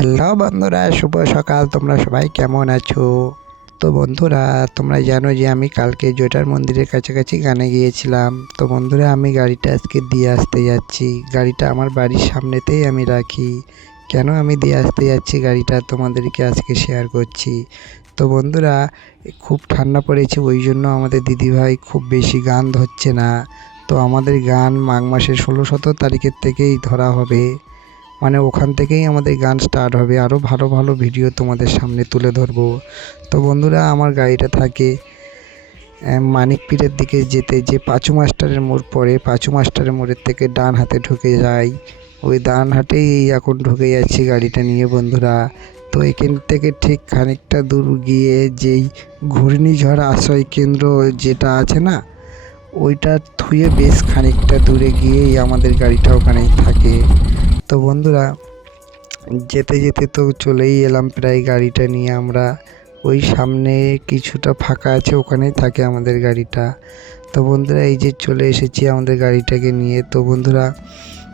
Hello বন্ধুরা, শুভ সকাল। তোমরা সবাই কেমন আছো? তো বন্ধুরা, তোমরা জানো যে আমি কালকে জয়টার মন্দিরের কাছাকাছি গানে গিয়েছিলাম। তো বন্ধুরা, আমি গাড়িটা আজকে দিয়ে আসতে যাচ্ছি। গাড়িটা আমার বাড়ির সামনেতেই আমি রাখি। কেন আমি দিয়ে আসতে যাচ্ছি গাড়িটা তোমাদেরকে আজকে শেয়ার করছি। তো বন্ধুরা, খুব ঠান্ডা পড়েছে, ওই জন্য আমাদের দিদিভাই খুব বেশি গান ধরছে না। তো আমাদের গান মাঘ মাসের 16-17 তারিখের থেকেই ধরা হবে। মানে ওখান থেকেই আমাদের গান স্টার্ট হবে। আরও ভালো ভালো ভিডিও তোমাদের সামনে তুলে ধরবো। তো বন্ধুরা, আমার গাড়িটা থাকে মানিকপীরের দিকে যেতে, যে পাঁচু মাস্টারের মোড় পড়ে, পাঁচু মাস্টারের মোড়ের থেকে ডান হাতে ঢুকে যায়। ওই ডান হাতেই এখন ঢুকে যাচ্ছি গাড়িটা নিয়ে বন্ধুরা। তো এখান থেকে ঠিক খানিকটা দূর গিয়ে যেই ঘূর্ণিঝড় আশ্রয় কেন্দ্র যেটা আছে না, ওইটা থুয়ে বেশ খানিকটা দূরে গিয়েই আমাদের গাড়িটা ওখানেই থাকে। তো বন্ধুরা, যেতে যেতে তো চলেই এলাম প্রায় গাড়িটা নিয়ে। আমরা ওই সামনে কিছুটা ফাঁকা আছে, ওখানেই থাকে আমাদের গাড়িটা। তো বন্ধুরা, এই যে চলে এসেছি আমাদের গাড়িটাকে নিয়ে। তো বন্ধুরা,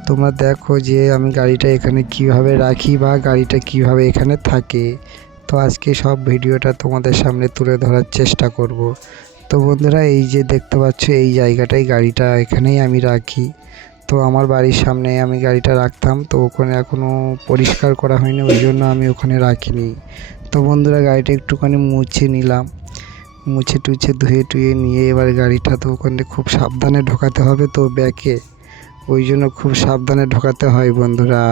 তোমরা দেখো যে আমি গাড়িটা এখানে কিভাবে রাখি বা গাড়িটা কিভাবে এখানে থাকে। তো আজকে সব ভিডিওটা তোমাদের সামনে তুলে ধরার চেষ্টা করব। তো বন্ধুরা, এই যে দেখতে পাচ্ছ, এই জায়গাটাই গাড়িটা এখানেই আমি রাখি। তো আমার বাড়ির সামনে আমি গাড়িটা রাখতাম, তো ওখানে এখনও পরিষ্কার করা হয়নি, ওই জন্য আমি ওখানে রাখিনি। তো বন্ধুরা, গাড়িটা একটুখানি মুছে নিলাম, মুছে টুছে ধুয়ে টুয়ে নিয়ে এবার গাড়িটা তো ওখানে খুব সাবধানে ঢোকাতে হবে। তো ব্যাকে ওই জন্য খুব সাবধানে ঢোকাতে হয় বন্ধুরা।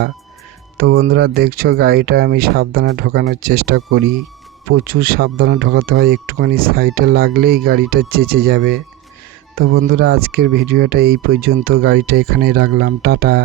তো বন্ধুরা, দেখছো গাড়িটা আমি সাবধানে ঢোকানোর চেষ্টা করি। প্রচুর সাবধানে ঢোকাতে হয়, একটুখানি সাইডে লাগলেই গাড়িটা চেঁচে যাবে। তো বন্ধুরা, আজকের ভিডিওটা এই পর্যন্ত। গাড়িটা এখানেই রাখলাম। টাটা।